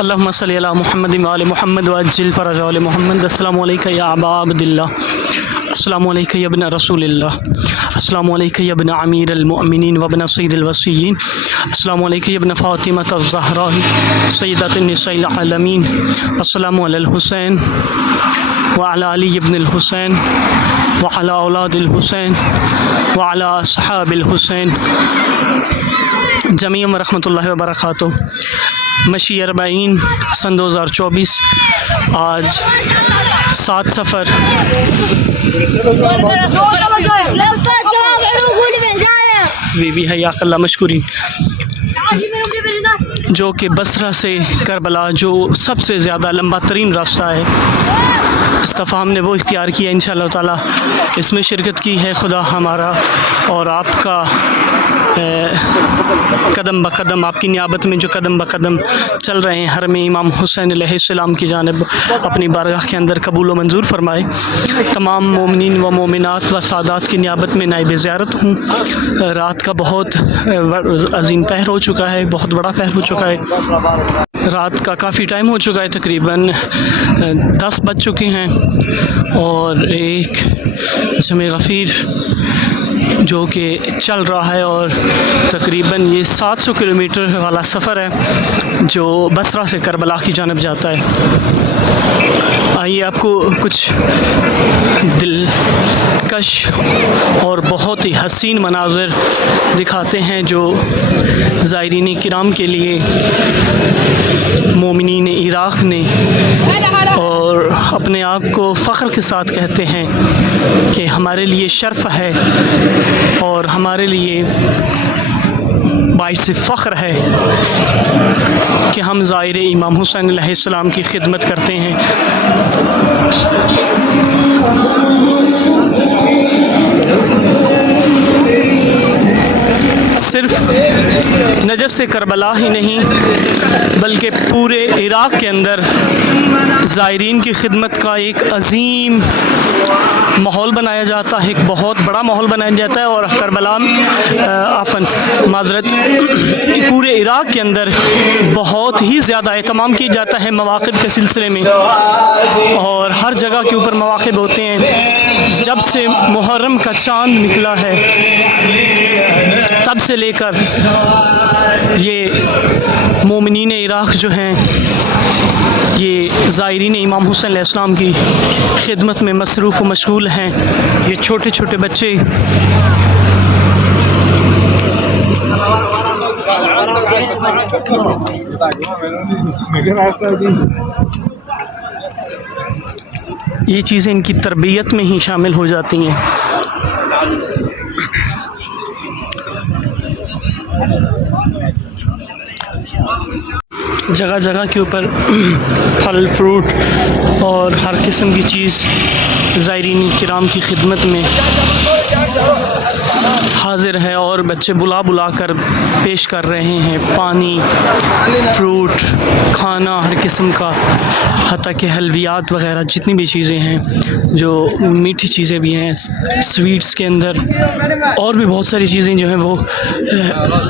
अल्लाहुम्मा सल्लि अला मुहम्मद व आलि मुहम्मद व अज्जिल फ़रज आलि मुहम्मद। अस्सलामु अलैका या अबा अब्दिल्लाह, अस्सलामु अलैका या इब्न रसूलिल्लाह, अस्सलामु अलैका या इब्न अमीरुल मुअमिनीन व इब्न सय्यिदिल वसीय्यीन, अस्सलामु अलैका या इब्न फ़ातिमा अज़-ज़हरा सय्यिदतुन निसाइल आलमीन, अस्सलामु अलल हुसैन व अला अली इब्नुल हुसैन व अला औलादिल हुसैन व अला अस्हाबिल हुसैन जमीअन व रहमतुल्लाहि व बरकातुहू। मशी अरबाइन सन 2024, आज 7 सफ़र। बीबी हयाकल्ला मशकूरीन, जो कि बसरा से करबला जो सबसे ज़्यादा लंबा तरीन रास्ता है, इस दफ़ा हमने वो इख्तियार किया। इंशाअल्लाह ताला इसमें शिरकत की है। खुदा हमारा और आपका कदम ब कदम, आपकी नियाबत में जो कदम ब कदम चल रहे हैं, हर में इमाम हुसैन अलैहिस्सलाम की जानिब अपनी बारगाह के अंदर कबूल व मंजूर फरमाए। तमाम मोमिनीन व मोमिनात व सादात की नियाबत में नाइब ज़ियारत हूँ। रात का बहुत अजीम पहर हो चुका है, बहुत बड़ा पहर हो चुका है। रात का काफ़ी टाइम हो चुका है, तकरीबन 10 बज चुके हैं और एक जमे गफ़ीर जो कि चल रहा है और तकरीबन ये 700 किलोमीटर वाला सफ़र है जो बसरा से करबला की जानिब जाता है। आइए आपको कुछ दिलकश और बहुत ही हसीन मनाज़र दिखाते हैं जो ज़ायरीन किराम के लिए मोमिनीन इराक़ ने और अपने आप को फ़ख्र के साथ कहते हैं कि हमारे लिए शर्फ़ है और हमारे लिए बाइस फ़ख्र है कि हम ज़ाहिर इमाम हुसैन अलैहिस्सलाम की खिदमत करते हैं। सिर्फ नजफ़ से करबला ही नहीं बल्कि पूरे इराक़ के अंदर ज़ायरीन की खिदमत का एक अज़ीम माहौल बनाया जाता है, एक बहुत बड़ा माहौल बनाया जाता है। और करबला माज़रत पूरे इराक़ के अंदर बहुत ही ज़्यादा एहतमाम किया जाता है मवाक़िब के सिलसिले में, और हर जगह के ऊपर मवाक़िब होते हैं। जब से मुहर्रम का चाँद निकला है तब से लेकर ये मोमिनीन इराक़ जो हैं ये ज़ायरीन इमाम हुसैन अलैहिस्सलाम की खिदमत में मसरूफ़ व मशगूल हैं। ये छोटे छोटे बच्चे ये चीज़ें इनकी तरबियत में ही शामिल हो जाती हैं। जगह जगह के ऊपर फल फ्रूट और हर किस्म की चीज़ ज़ायरीन किराम की खिदमत में हाज़िर है और बच्चे बुला बुला कर पेश कर रहे हैं। पानी, फ्रूट, खाना हर किस्म का, हत्ता कि हलवियात वग़ैरह जितनी भी चीज़ें हैं, जो मीठी चीज़ें भी हैं स्वीट्स के अंदर, और भी बहुत सारी चीज़ें जो हैं वो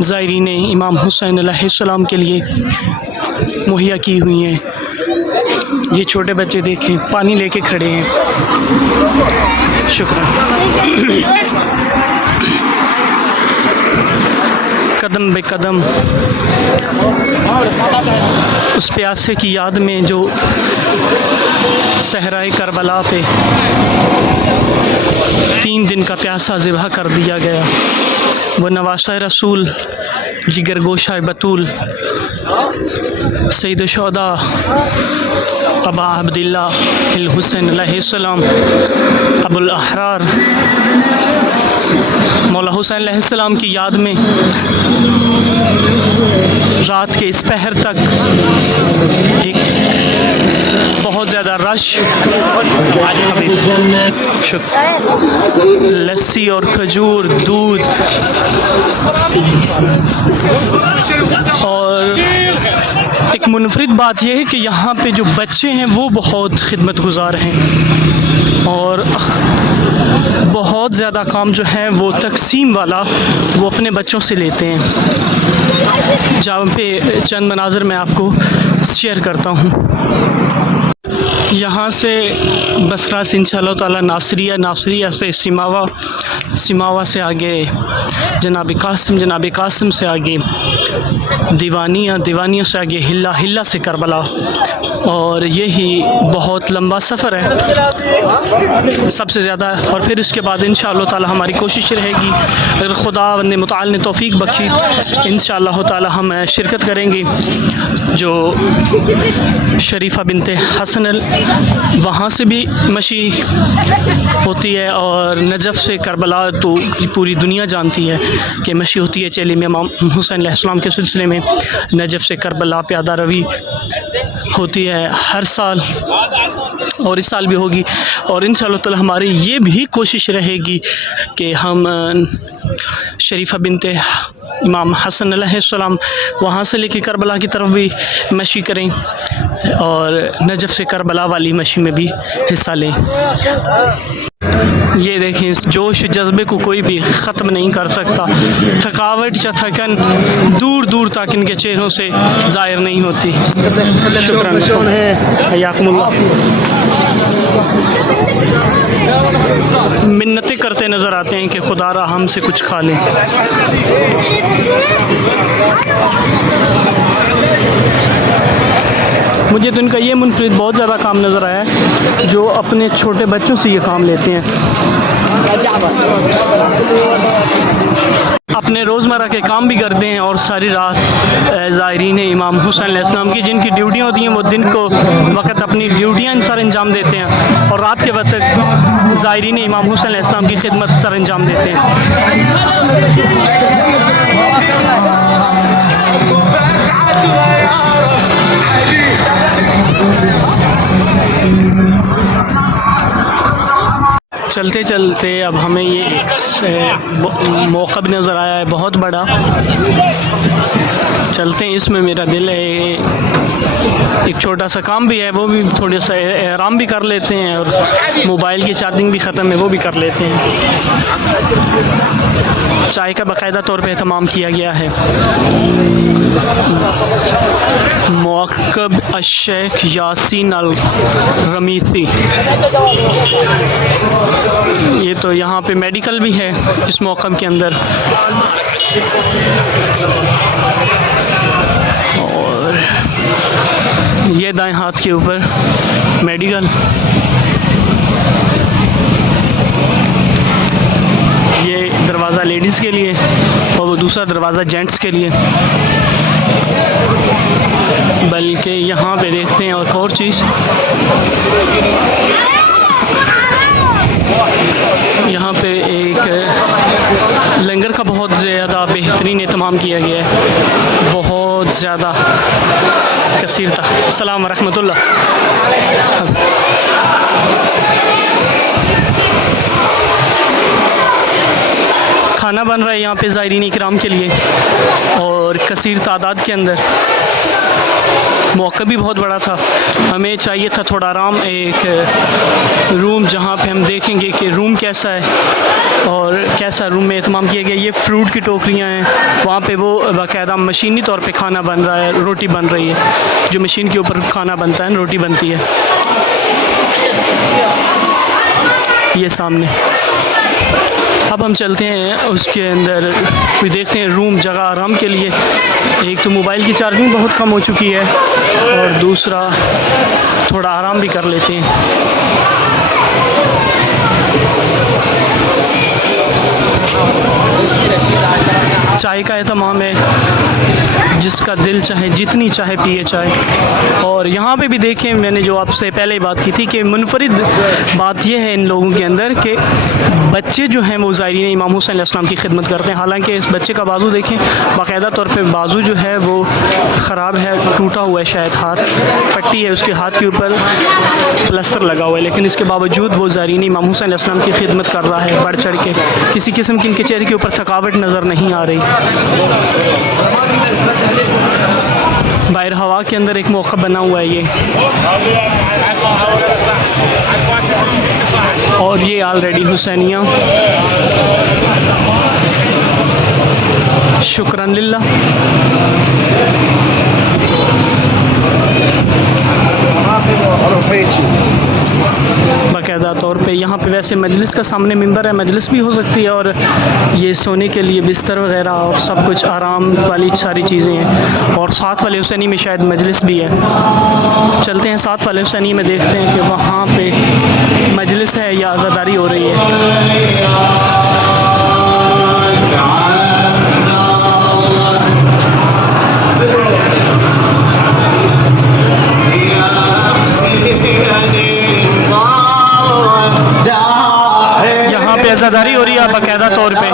ज़ायरीन इमाम हुसैन अलैहिस्सलाम के लिए मुहैया की हुई हैं। ये छोटे बच्चे देखें पानी लेके खड़े हैं। शुक्रिया। कदम बे कदम उस प्यासे की याद में जो सहराए करबला पे 3 दिन का प्यासा ज़िबह कर दिया गया, वो नवासा रसूल जिगर गोशा बतूल सैयद शुहदा अबा अब्दिल्लाह अल हुसैन अलैहिस्सलाम अबुल अहरार मौला हुसैन अलैहिस्सलाम की याद में रात के इस पहर तक एक बहुत ज़्यादा रश, लस्सी और खजूर, दूध और एक मुनफरिद बात यह है कि यहाँ पे जो बच्चे हैं वो बहुत खिदमत गुजार हैं और बहुत ज़्यादा काम जो है वो तकसीम वाला वो अपने बच्चों से लेते हैं। जहाँ पे चंद मनाज़र मैं आपको शेयर करता हूँ। यहाँ से बसरा से इंशाअल्लाह ताला नासरिया से सिमावा से आगे जनाब कासिम से आगे दीवानिया से आगे हिल्ला से करबला, और यही बहुत लंबा सफ़र है सबसे ज़्यादा। और फिर इसके बाद इंशाअल्लाह ताला हमारी कोशिश रहेगी, अगर खुदा ने मुताल ने तौफीक बख्शी, इंशाअल्लाह ताला हम शिरकत करेंगे। जो शरीफा बिनते हसन वहाँ से भी मशी होती है, और नजफ़ से करबला तो पूरी दुनिया जानती है कि मशी होती है। चेले में इमाम हुसैन अलैहिस्सलाम के सिलसिले में नजफ़ से करबला प्यादा रवी होती है हर साल, और इस साल भी होगी। और इंशाअल्लाह ताला हमारी ये भी कोशिश रहेगी कि हम शरीफा बिनते इमाम हसन अलैहिस्सलाम वहाँ से लेके करबला की तरफ भी मशी करें, और नजफ़ से करबला वाली मशी में भी हिस्सा लें। ये देखें, इस जोश जज्बे को कोई भी ख़त्म नहीं कर सकता। थकावट या थकन दूर दूर तक इनके चेहरों से ज़ाहिर नहीं होती। शुक्रान हयाकुमुल्लाह। मिन्नतें करते नज़र आते हैं कि खुदारा हमसे कुछ खा लें। मुझे तो इनका ये मुनफरिद बहुत ज़्यादा काम नज़र आया है, जो अपने छोटे बच्चों से ये काम लेते हैं। अपने रोज़मर्रा के काम भी करते हैं, और सारी रात ज़ायरीन इमाम हुसैन अलैहिस्सलाम की जिनकी ड्यूटियाँ होती हैं, वो दिन को वक्त अपनी ड्यूटियाँ सर अंजाम देते हैं, और रात के वक्त ज़ायरीन इमाम हुसैन अलैहिस्सलाम की खिदमत सर अंजाम देते हैं। चलते चलते अब हमें ये एक मौका भी नज़र आया है बहुत बड़ा। चलते हैं, इसमें मेरा दिल है। एक छोटा सा काम भी है, वो भी थोड़ा सा आराम भी कर लेते हैं, और मोबाइल की चार्जिंग भी ख़त्म है, वो भी कर लेते हैं। चाय का बाकायदा तौर पे एहतमाम किया गया है। मौक़िब अश-शेख यासीन अल रमीसी, ये तो यहाँ पे मेडिकल भी है इस मौक़िब के अंदर, और ये दाएं हाथ के ऊपर मेडिकल, ये दरवाज़ा लेडीज़ के लिए और वो दूसरा दरवाज़ा जेंट्स के लिए। बल्कि यहाँ पे देखते हैं एक और चीज़, यहाँ पे एक लंगर का बहुत ज़्यादा बेहतरीन एहतमाम किया गया है, बहुत ज़्यादा कसीर था। अस्सलाम रहमतुल्लाह। खाना बन रहा है यहाँ पे ज़ायरीन इकराम के लिए, और कसीर तादाद के अंदर। मौका भी बहुत बड़ा था, हमें चाहिए था थोड़ा आराम, एक रूम जहाँ पे हम देखेंगे कि रूम कैसा है और कैसा रूम में एहतमाम किया गया। ये फ्रूट की टोकरियाँ हैं, वहाँ पे वो बाकायदा मशीनी तौर पे खाना बन रहा है, रोटी बन रही है, जो मशीन के ऊपर खाना बनता है, रोटी बनती है। ये सामने, अब हम चलते हैं उसके अंदर, कोई देखते हैं रूम, जगह आराम के लिए। एक तो मोबाइल की चार्जिंग बहुत कम हो चुकी है, और दूसरा थोड़ा आराम भी कर लेते हैं। चाय का एहतमाम है, जिसका दिल चाहे जितनी चाहे पिए चाय। और यहाँ पे भी देखें, मैंने जो आपसे पहले बात की थी कि मुनफरिद बात यह है इन लोगों के अंदर कि बच्चे जो हैं वो ज़ायरीन इमाम हुसैन अलैहिस्सलाम की खिदमत करते हैं। हालांकि इस बच्चे का बाजू देखें, बाकायदा तौर पे बाजू जो है वो ख़राब है, टूटा हुआ है, शायद हाथ पट्टी है उसके हाथ के ऊपर, प्लस्तर लगा हुआ है, लेकिन इसके बावजूद वो ज़ायरीन इमाम हुसैन अलैहिस्सलाम की खिदमत कर रहा है बढ़ चढ़ के। किसी किस्म की इनके चेहरे के ऊपर थकावट नज़र नहीं आ रही। बाहर हवा के अंदर एक मौका बना हुआ है ये, और ये ऑलरेडी हुसैनिया। शुक्रन लिल्लाह। बाकायदा तौर पे। यहाँ पे वैसे मजलिस का सामने मिंबर है, मजलिस भी हो सकती है, और ये सोने के लिए बिस्तर वगैरह और सब कुछ आराम वाली सारी चीज़ें हैं। और साथ वाले हुसैनी में शायद मजलिस भी है। चलते हैं साथ वाले हुसैनी में, देखते हैं कि वहाँ पे मजलिस है या आज़ादारी हो रही है। आज़ादारी हो रही है बाकायदा तौर पे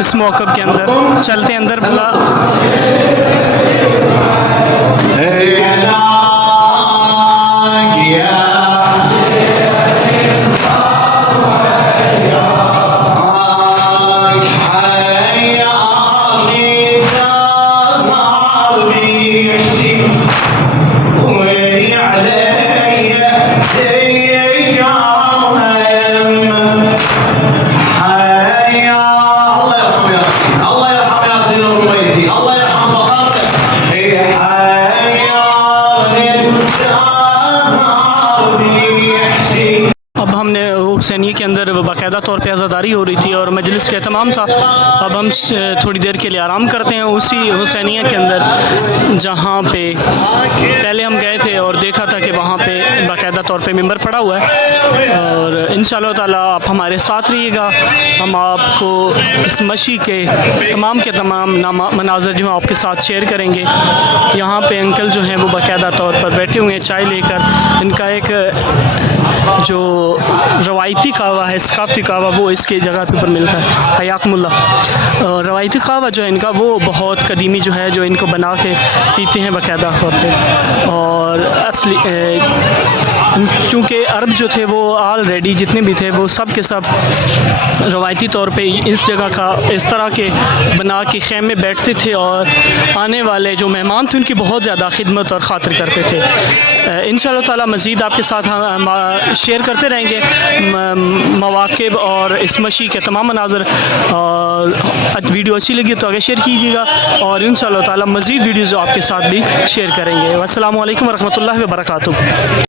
इस मौक़िफ़ के अंदर। चलते हैं अंदर भला। हुसैनी के अंदर बाकायदा तौर पे आज़ादारी हो रही थी और मजलिस का एहतमाम था। अब हम थोड़ी देर के लिए आराम करते हैं उसी हुसैनिया के अंदर जहाँ पे पहले हम गए थे और देखा था कि वहाँ पे बाकायदा तौर पे मिंबर पड़ा हुआ है। और इंशाअल्लाह ताला आप हमारे साथ रहिएगा, हम आपको इस मशी के तमाम मनाज़र जो हैं आपके साथ शेयर करेंगे। यहाँ पे अंकल जो हैं वो बाकायदा तौर पर बैठे हुए हैं चाय लेकर। इनका एक जो रवायती कहवा है, सकाफ़ती कहवा, वो इसके जगह पे ऊपर मिलता है। हयाकुमुल्लाह। रवायती कहवा जो है इनका वो बहुत कदीमी जो है, जो इनको बना के पीते हैं बाकायदा तौर पे। और असली चूँकि अरब जो थे वो ऑलरेडी जितने भी थे वो सब के सब रवायती तौर पे इस जगह का इस तरह के बना के खैमे बैठते थे और आने वाले जो मेहमान थे उनकी बहुत ज़्यादा खिदमत और ख़ातिर करते थे। इंशाअल्लाह ताला मज़ीद आपके साथ हम शेयर करते रहेंगे मवाक़िब और इस मशी के तमाम मनाज़र। और वीडियो अच्छी लगी तो आगे शेयर कीजिएगा और इंशाअल्लाह ताला मज़ीद वीडियोज़ आपके साथ भी शेयर करेंगे। अस्सलामु अलैकुम वरहमतुल्लाहि वबरकातुहू।